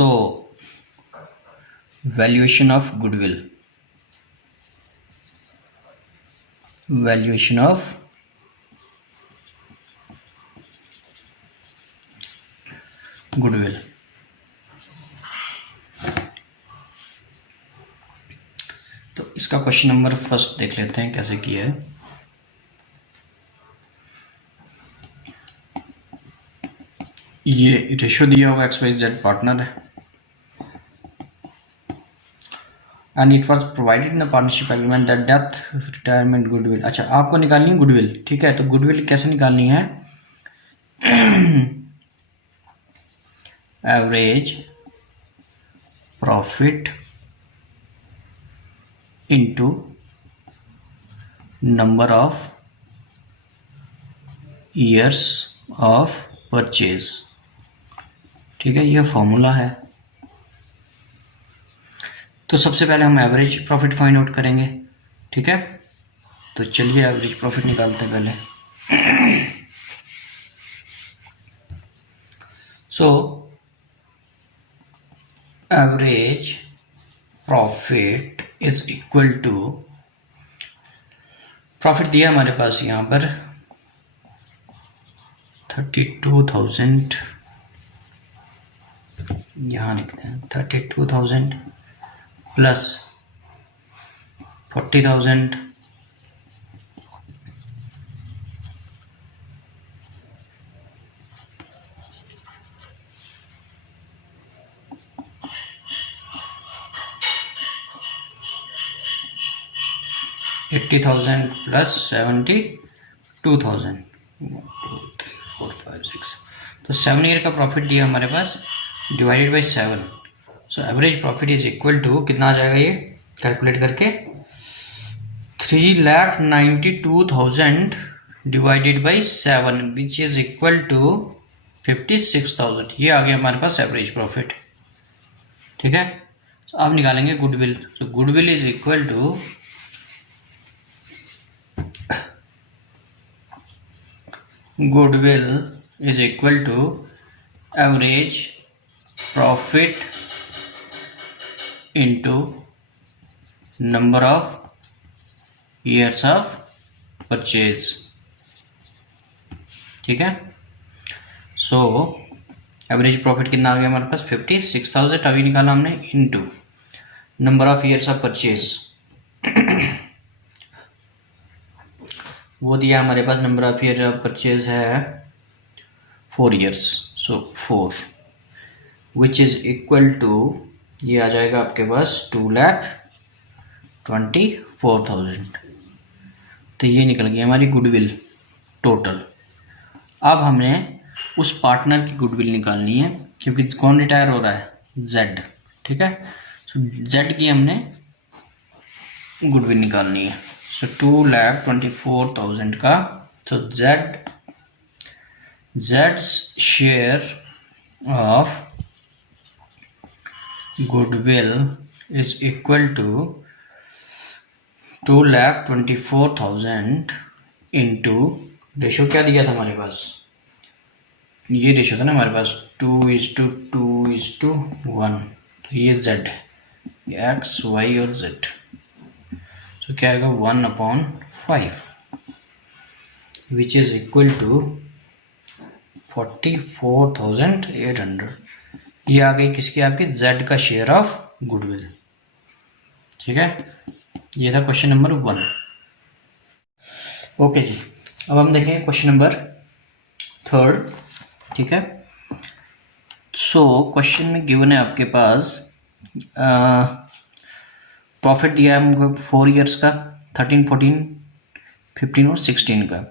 So valuation of goodwill. Valuation of goodwill. तो इसका question number first देख लेते हैं कैसे किया है। ये रेशियो दिया हुआ XYZ पार्टनर है and it was provided in the partnership agreement that death retirement goodwill. अच्छा, आपको निकालनी है गुडविल, ठीक है। तो गुडविल कैसे निकालनी है? Average profit into number of years of purchase, ठीक है। ये फॉर्मूला है। तो सबसे पहले हम एवरेज प्रॉफिट फाइंड आउट करेंगे, ठीक है। तो चलिए एवरेज प्रॉफिट निकालते हैं पहले। So average profit is equal to, profit दिया हमारे पास यहां पर 32,000, यहां लिखते हैं 32,000 प्लस 40,000 80,000 प्लस 72,000, 1 2 3 4 5 6। तो 7 ईयर का प्रॉफिट दिया हमारे पास divided by 7। So average profit is equal to कितना आ जाएगा ये कैलकुलेट करके 3,92,000 divided by 7 which is equal to 56,000। ये आ गया हमारे पास एवरेज प्रॉफिट, ठीक है। तो अब निकालेंगे गुडविल। तो goodwill is equal to goodwill is equal to average profit into number of years of purchase, ठीक है। सो एवरेज प्रॉफिट कितना आ गया हमारे पास 56,000 अभी निकाला हमने, into number of years of purchase वो दिया हमारे पास, number of year of purchase है 4 years. So 4 which is equal to, ये आ जाएगा आपके पास 2,24,000। तो ये निकल गई हमारी गुडविल टोटल। अब हमने उस पार्टनर की गुडविल निकालनी है क्योंकि कौन रिटायर हो रहा है, जेड, ठीक है। सो जेड की हमने गुडविल निकालनी है। सो 2,24,000 का, सो जेड्स share of goodwill is equal to 2,24,000 into ratio क्या दिया था हमारे पास, ये रेशो था ना हमारे पास 2:2:1। तो ये जेड है, एक्स वाई और जेड। तो क्या आएगा 1/5 विच इज इक्वल टू 44,800। ये आ गई किसकी, आपकी जेड का शेयर ऑफ गुडविल, ठीक है। ये था क्वेश्चन नंबर 1। ओके जी, अब हम देखेंगे क्वेश्चन नंबर 3, ठीक है। सो क्वेश्चन में गिवन है आपके पास प्रॉफिट दिया है हमको 4 ईयर्स का, 13, 14, 15 और 16 का।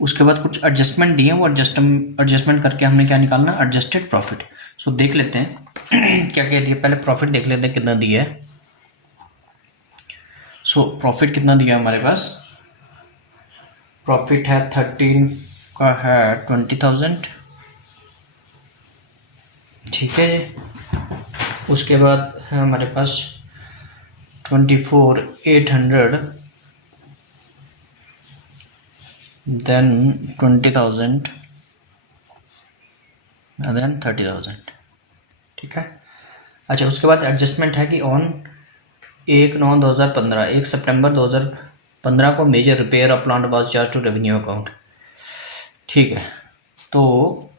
उसके बाद कुछ एडजस्टमेंट दिए, वो एडजस्टमेंट करके हमने क्या निकालना, एडजस्टेड प्रॉफिट। सो देख लेते हैं क्या क्या दिया, पहले प्रॉफिट देख लेते हैं कितना दिया है। सो प्रॉफिट कितना दिया हमारे पास, प्रॉफिट है 13 का है 20,000, ठीक है जी। उसके बाद है हमारे पास 24,800, then 20,000 and then 30,000, ठीक है। अच्छा, उसके बाद एडजस्टमेंट है कि ऑन 1/9/2015, 1 सितंबर 2015 को major repair of plant was charge to revenue account. ठीक है, तो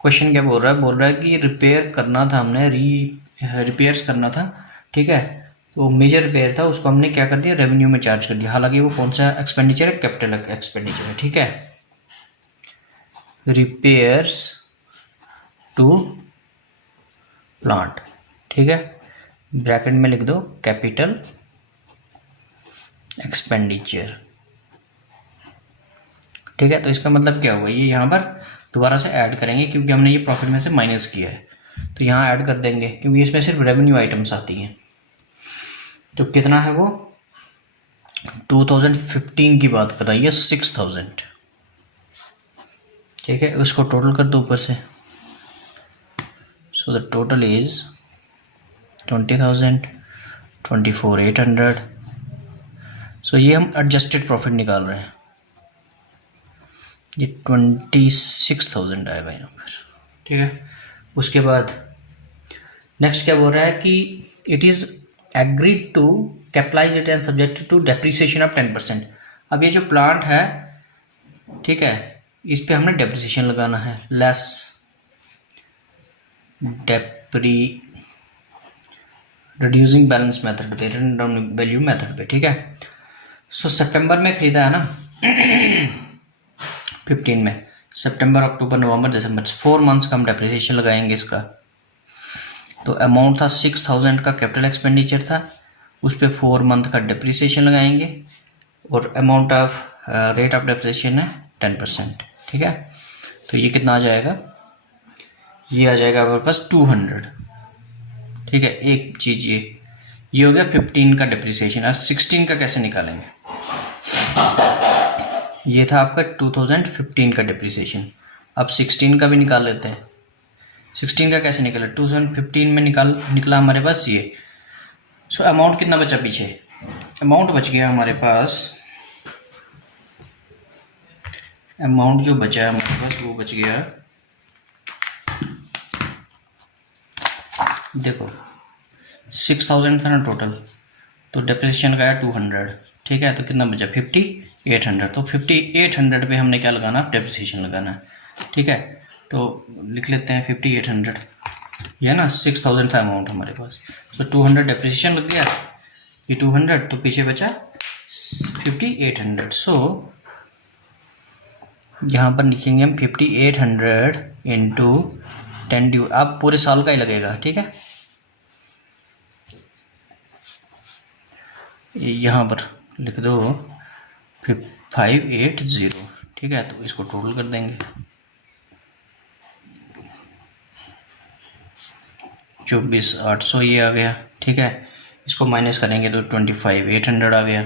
क्वेश्चन क्या बोल रहा है कि रिपेयर करना था हमने, रिपेयर्स करना था। ठीक है, तो मेजर रिपेयर था, उसको हमने क्या कर दिया, रेवेन्यू में चार्ज कर दिया। हालांकि वो कौन सा एक्सपेंडिचर है, कैपिटल एक्सपेंडिचर है। ठीक है, रिपेयर्स टू प्लांट। ठीक है, ब्रैकेट में लिख दो कैपिटल एक्सपेंडिचर। ठीक है, तो इसका मतलब क्या होगा, ये यहाँ पर दोबारा से ऐड करेंगे क्योंकि हमने ये प्रॉफिट में से माइनस किया है, तो यहाँ ऐड कर देंगे क्योंकि इसमें सिर्फ रेवेन्यू आइटम्स आती हैं। तो कितना है वो, 2015 की बात कर रहा है ये, 6000। ठीक है, उसको टोटल कर दो ऊपर से। So the total is 20,000, 24,800। सो ये हम एडजस्टेड प्रॉफिट निकाल रहे हैं, ये 26,000 आएगा यहाँ पर। ठीक है, उसके बाद नेक्स्ट क्या बोल रहा है कि it is agreed to capitalize it and subject to depreciation of 10%। अब ये जो प्लांट है, ठीक है, इस पे हमने डेप्रिसिएशन लगाना है, लेस रिड्यूसिंग बैलेंस मेथड पे, रिटन डाउन वैल्यू मेथड पे। ठीक है, सो सितंबर में खरीदा है ना 15 में, सितंबर, अक्टूबर, नवंबर, दिसंबर, 4 मंथ्स का हम डेप्रिसिएशन लगाएंगे इसका। तो अमाउंट था 6,000 का, कैपिटल एक्सपेंडिचर था, उस पर 4 मंथ का डेप्रिसिएशन लगाएंगे और amount of rate of depreciation है 10%। ठीक है, तो ये कितना आ जाएगा, ये आ जाएगा हमारे पास 200। ठीक है, एक चीज़ ये हो गया 15 का डेप्रिसिएशन। अब 16 का कैसे निकालेंगे, ये था आपका 2015 का डेप्रिसिएशन। अब 16 का भी निकाल लेते हैं। 16 का कैसे निकला, 2015 में निकला हमारे पास ये। सो अमाउंट कितना बचा पीछे, अमाउंट बच गया हमारे पास, अमाउंट जो बचा है हमारे पास वो बच गया, देखो 6,000 था ना टोटल, तो डेप्रिसिएशन का है 200। ठीक है, तो कितना बचा 5,800। तो 5,800 पे हमने क्या लगाना, डेप्रिसिएशन लगाना है। ठीक है, तो लिख लेते हैं 5,800, ये ना 6,000 था अमाउंट हमारे पास, तो 200 डेप्रिसिएशन लग गया, ये 200, तो पीछे बचा 5,800। सो यहाँ पर लिखेंगे हम 5,800 इंटू 10 ड्यू, अब पूरे साल का ही लगेगा। ठीक है, यहाँ पर लिख दो 580। ठीक है, तो इसको टोटल कर देंगे, 24,800 ये आ गया। ठीक है, इसको माइनस करेंगे तो 25,800 आ गया,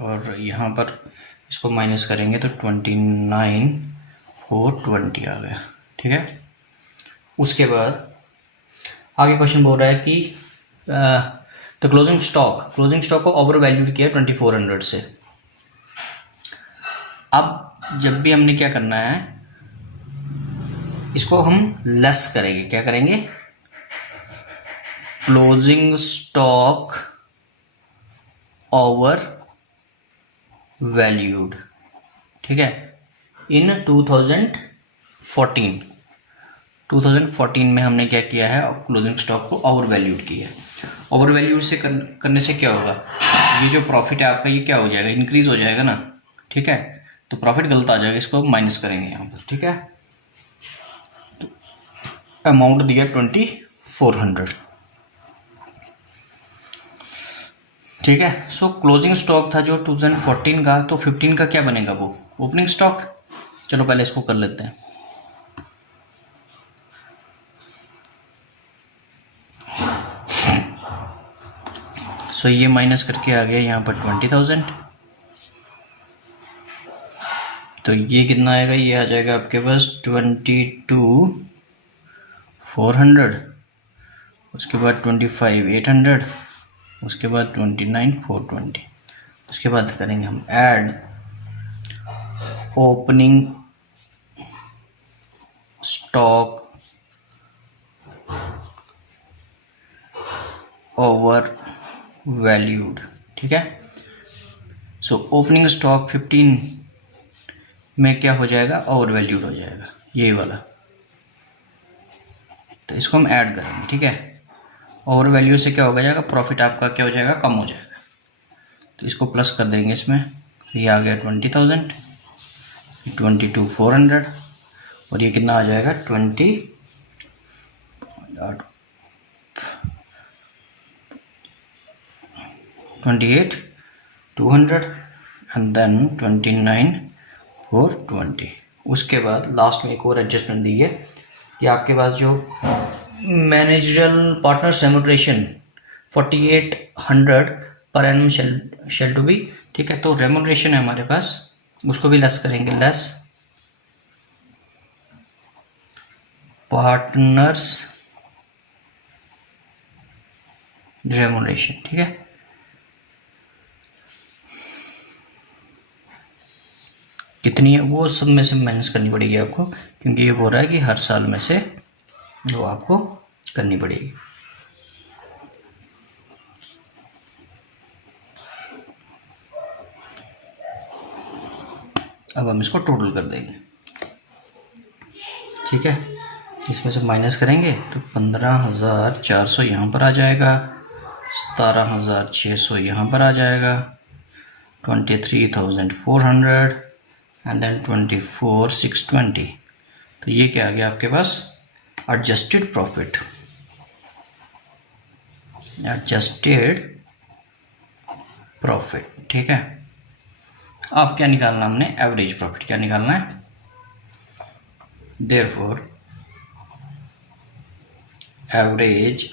और यहाँ पर इसको माइनस करेंगे तो 29,420 आ गया। ठीक है, उसके बाद आगे क्वेश्चन बोल रहा है कि तो क्लोजिंग स्टॉक को ओवर वैल्यूड किया 2,400 से। अब जब भी हमने क्या करना है, इसको हम लेस करेंगे, क्या करेंगे, क्लोजिंग स्टॉक ओवर वैल्यूड। ठीक है, इन 2014 में हमने क्या किया है, क्लोजिंग स्टॉक को ओवर वैल्यूड किया है। ओवर वैल्यूड से करने से क्या होगा, ये जो प्रॉफिट है आपका ये क्या हो जाएगा, इंक्रीज हो जाएगा ना। ठीक है, तो प्रॉफिट गलत आ जाएगा, इसको माइनस करेंगे यहाँ पर। ठीक है, तो अमाउंट दिया 2,400। ठीक है, सो क्लोजिंग स्टॉक था जो 2014 का, तो 15 का क्या बनेगा, वो ओपनिंग स्टॉक। चलो पहले इसको कर लेते हैं। सो ये माइनस करके आ गया यहाँ पर 20,000, तो ये कितना आएगा, ये आ जाएगा आपके पास 22,400, उसके बाद 25,800, उसके बाद 29,420। उसके बाद करेंगे हम add opening stock over valued, ठीक है। सो ओपनिंग स्टॉक 15 में क्या हो जाएगा, ओवर वैल्यूड हो जाएगा, यही वाला। तो इसको हम ऐड करेंगे, ठीक है। ओवर वैल्यू से क्या हो जाएगा, प्रॉफिट आपका क्या हो जाएगा, कम हो जाएगा। तो इसको प्लस कर देंगे इसमें, ये आ गया 20,000, 22,400, और ये कितना आ जाएगा 28,200 एंड देन 29,420। उसके बाद लास्ट में एक और एडजस्टमेंट दी है कि आपके पास जो managerial partners remuneration 4,800 per annum shell to be, ठीक है। तो रेम्यूनरेशन है हमारे पास, उसको भी लेस करेंगे, लेस पार्टनर्स रेम्यूनरेशन, ठीक है। कितनी है वो सब में से माइनस करनी पड़ेगी आपको, क्योंकि ये बोल रहा है कि हर साल में से वो आपको करनी पड़ेगी। अब हम इसको टोटल कर देंगे, ठीक है। इसमें से माइनस करेंगे तो 15,400 यहाँ पर आ जाएगा, 17,600 यहाँ पर आ जाएगा, 23,400 एंड देन 24,620। तो ये क्या आ गया आपके पास, एडजस्टेड प्रॉफिट, ठीक है। अब क्या निकालना हमने, एवरेज प्रॉफिट क्या निकालना है। Therefore average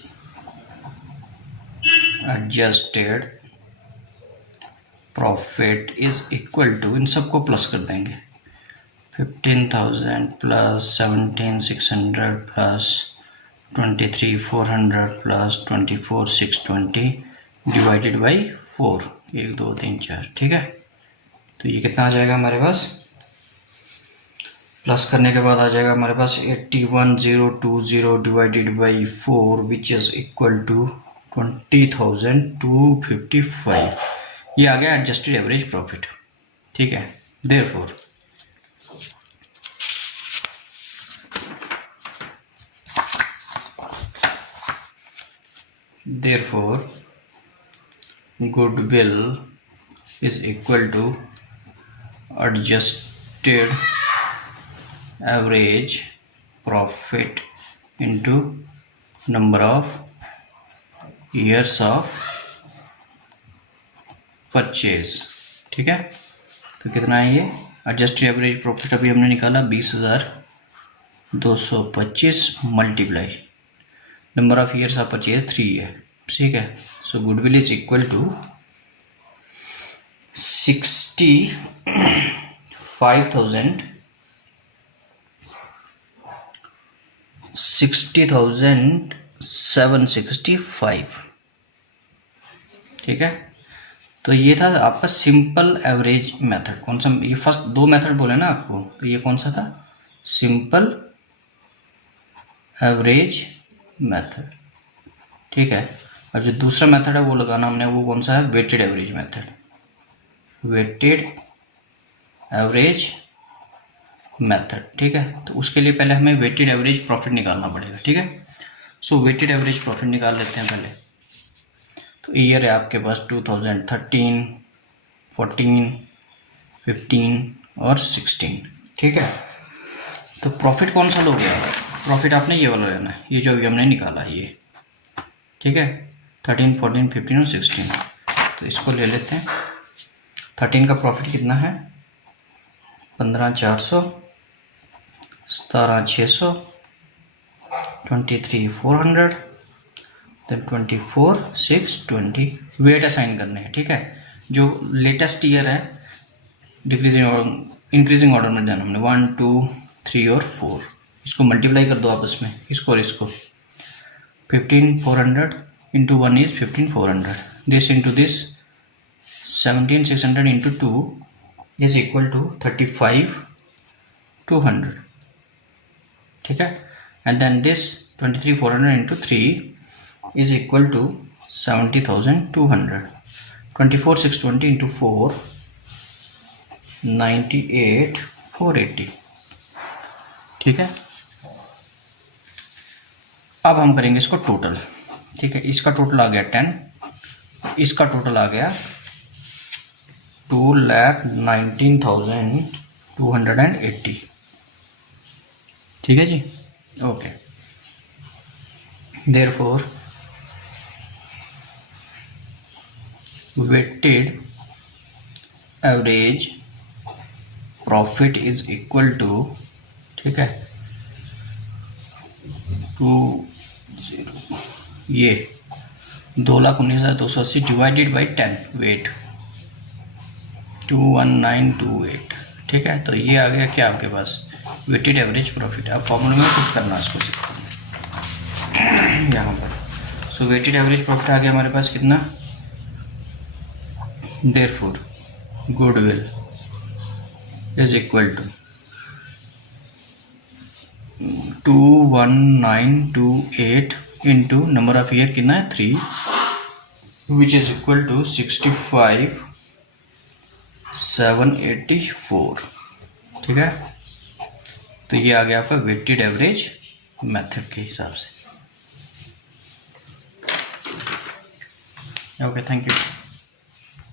adjusted profit is equal to, इन सबको प्लस कर देंगे, 15,000 plus 17,600 plus 23,400 plus 24,620 divided by 4, 1 2 3 4, ठीक है। तो ये कितना आ जाएगा हमारे पास, प्लस करने के बाद आ जाएगा हमारे पास 81,020 divided by 4 which is equal to 20,255। ये आ गया एडजस्टेड एवरेज प्रॉफिट, ठीक है। Therefore goodwill is equal to adjusted average profit into number of years of purchase, ठीक है। तो कितना है ये एडजस्टेड एवरेज प्रॉफिट, अभी हमने निकाला 20,225 multiply number of years of purchase 3 है, ठीक है। सो गुडविल इज इक्वल टू 60,765, ठीक है। तो ये था आपका सिंपल एवरेज मेथड। कौन सा, ये फर्स्ट 2 मेथड बोले ना आपको, तो ये कौन सा था, सिंपल एवरेज मेथड, ठीक है। और जो दूसरा मेथड है वो लगाना हमने, वो कौन सा है, weighted average method, weighted average method, ठीक है। तो उसके लिए पहले हमें वेटेड एवरेज प्रॉफिट निकालना पड़ेगा, ठीक है। सो वेटेड एवरेज प्रॉफिट निकाल लेते हैं पहले। तो ईयर है आपके पास 2013, 14, 15 और 16, ठीक है। तो प्रॉफिट कौन सा लोगे आप, प्रॉफिट आपने ये वाला लेना है, ये जो अभी हमने निकाला ये, ठीक है। 13, 14, 15 और 16, तो इसको ले लेते हैं। 13 का प्रॉफिट कितना है, 15,400, 17,600, 23,400, देन 24,620। वेट असाइन करने हैं, ठीक है। जो लेटेस्ट ईयर है डिक्रीजिंग और इंक्रीजिंग ऑर्डर में देना हमने 1 2 3 और 4, इसको मल्टीप्लाई कर दो आपस में, इसको और इसको। 15,400 into 1 is 15,400, this into this 17,600 into 2 is equal to 35,200, ठीक है। And then this 23,400 into 3 is equal to 70,200। 24,620 into 4 98,480। ठीक है। अब हम करेंगे इसको टोटल। ठीक है, इसका टोटल आ गया 10, इसका टोटल आ गया 2,19,280। ठीक है जी, okay. Therefore weighted average profit is equal to, ठीक है, ये 2,19,280 डिवाइडेड बाई 10 वेट 21928। ठीक है, तो ये आ गया क्या आपके पास, वेटेड एवरेज प्रॉफिट। अब फॉर्मूले में पुट करना इसको यहाँ पर। सो वेटेड एवरेज प्रॉफिट आ गया हमारे पास कितना, therefore goodwill is equal to 21928 into number of year कितना है 3, विच इज इक्वल टू 65,784। ठीक है, तो ये आ गया आपका वेटेड एवरेज मेथड के हिसाब से। Okay, thank you.